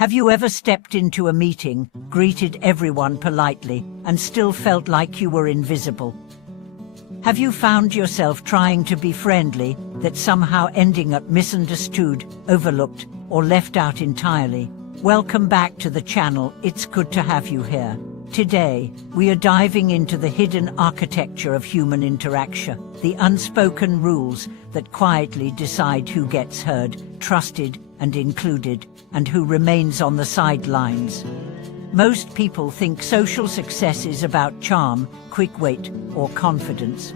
Have you ever stepped into a meeting, greeted everyone politely, and still felt like you were invisible? Have you found yourself trying to be friendly, that somehow ending up misunderstood, overlooked, or left out entirely? Welcome back to the channel. It's good to have you here. Today, we are diving into the hidden architecture of human interaction, the unspoken rules that quietly decide who gets heard, trusted, and included, and who remains on the sidelines. Most people think social success is about charm, quick wit, or confidence.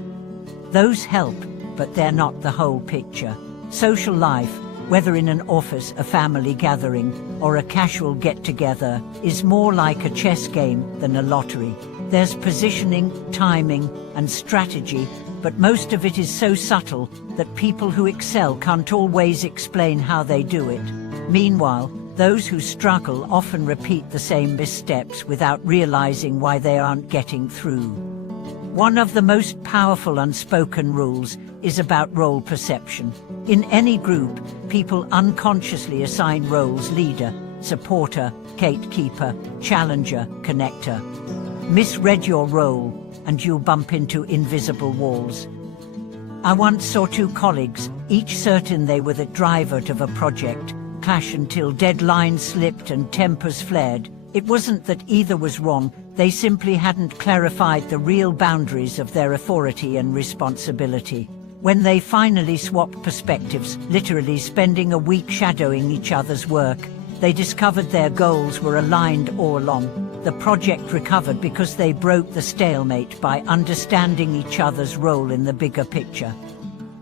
Those help, but they're not the whole picture. Social life, whether in an office, a family gathering, or a casual get-together, is more like a chess game than a lottery. There's positioning, timing, and strategy, but most of it is so subtle that people who excel can't always explain how they do it. Meanwhile, those who struggle often repeat the same missteps without realizing why they aren't getting through. One of the most powerful unspoken rules is about role perception. In any group, people unconsciously assign roles: leader, supporter, gatekeeper, challenger, connector. Misread your role, and you'll bump into invisible walls. I once saw two colleagues, each certain they were the driver of a project, clash until deadlines slipped and tempers flared. It wasn't that either was wrong, they simply hadn't clarified the real boundaries of their authority and responsibility. When they finally swapped perspectives, literally spending a week shadowing each other's work, they discovered their goals were aligned all along. The project recovered because they broke the stalemate by understanding each other's role in the bigger picture.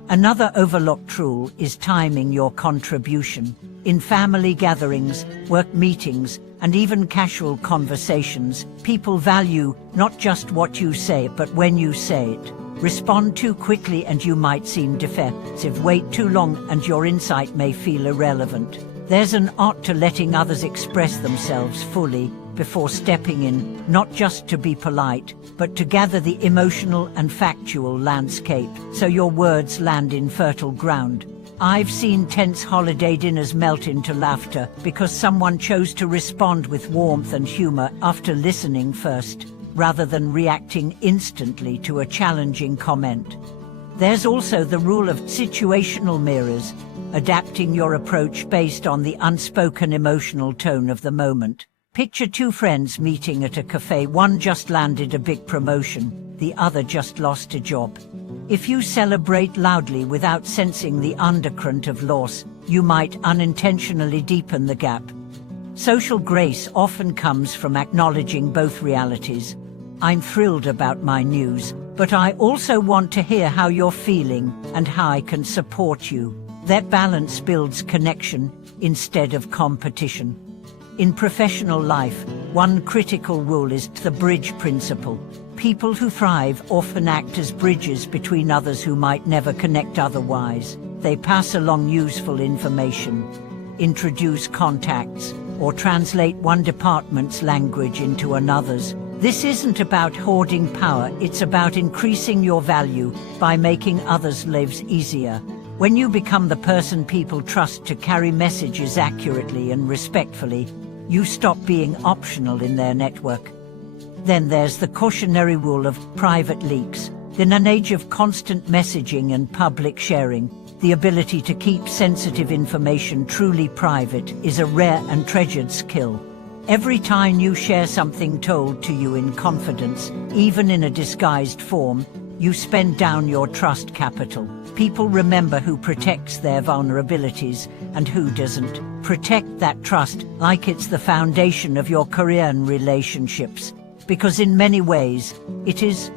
Another overlooked rule is timing your contribution. In family gatherings, work meetings, and even casual conversations, people value not just what you say, but when you say it. Respond too quickly and you might seem defensive. Wait too long and your insight may feel irrelevant. There's an art to letting others express themselves fully before stepping in, not just to be polite, but to gather the emotional and factual landscape so your words land in fertile ground. I've seen tense holiday dinners melt into laughter because someone chose to respond with warmth and humor after listening first, rather than reacting instantly to a challenging comment. There's also the rule of situational mirrors, adapting your approach based on the unspoken emotional tone of the moment. Picture two friends meeting at a cafe. One just landed a big promotion, the other just lost a job. If you celebrate loudly without sensing the undercurrent of loss, you might unintentionally deepen the gap. Social grace often comes from acknowledging both realities. I'm thrilled about my news, but I also want to hear how you're feeling and how I can support you. That balance builds connection instead of competition. In professional life, one critical rule is the bridge principle. People who thrive often act as bridges between others who might never connect otherwise. They pass along useful information, introduce contacts, or translate one department's language into another's. This isn't about hoarding power, it's about increasing your value by making others' lives easier. When you become the person people trust to carry messages accurately and respectfully, you stop being optional in their network. Then there's the cautionary rule of private leaks. In an age of constant messaging and public sharing, the ability to keep sensitive information truly private is a rare and treasured skill. Every time you share something told to you in confidence, even in a disguised form, you spend down your trust capital. People remember who protects their vulnerabilities and who doesn't. Protect that trust like it's the foundation of your career and relationships, because in many ways, it is.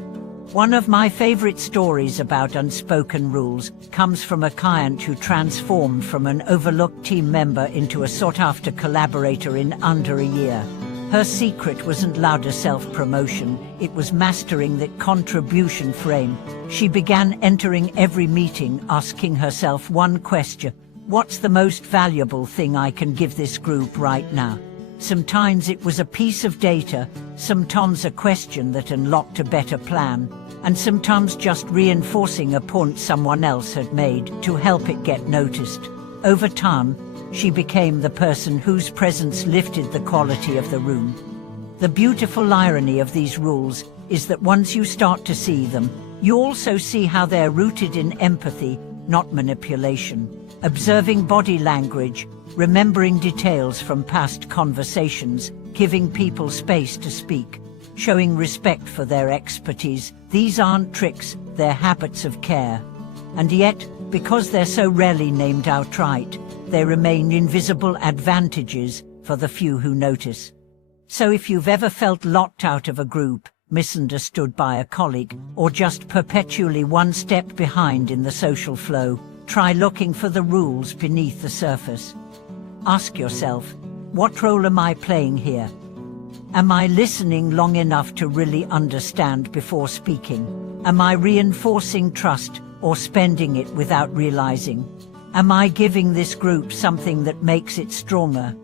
One of my favorite stories about unspoken rules comes from a client who transformed from an overlooked team member into a sought-after collaborator in under a year. Her secret wasn't louder self-promotion, it was mastering that contribution frame. She began entering every meeting asking herself one question: what's the most valuable thing I can give this group right now? Sometimes it was a piece of data, sometimes a question that unlocked a better plan, and sometimes just reinforcing a point someone else had made to help it get noticed. Over time, she became the person whose presence lifted the quality of the room. The beautiful irony of these rules is that once you start to see them, you also see how they're rooted in empathy, not manipulation. Observing body language, remembering details from past conversations, giving people space to speak, showing respect for their expertise. These aren't tricks, they're habits of care. And yet, because they're so rarely named outright, they remain invisible advantages for the few who notice. So if you've ever felt locked out of a group, misunderstood by a colleague, or just perpetually one step behind in the social flow, try looking for the rules beneath the surface. Ask yourself, what role am I playing here? Am I listening long enough to really understand before speaking? Am I reinforcing trust or spending it without realizing? Am I giving this group something that makes it stronger?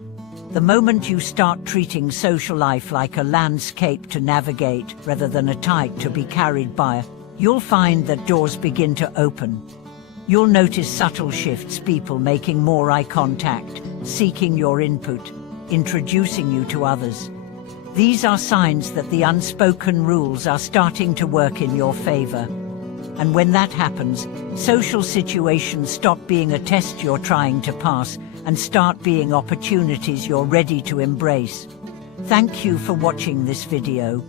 The moment you start treating social life like a landscape to navigate rather than a tide to be carried by, you'll find that doors begin to open. You'll notice subtle shifts, people making more eye contact, seeking your input, introducing you to others. These are signs that the unspoken rules are starting to work in your favor. And when that happens, social situations stop being a test you're trying to pass and start being opportunities you're ready to embrace. Thank you for watching this video.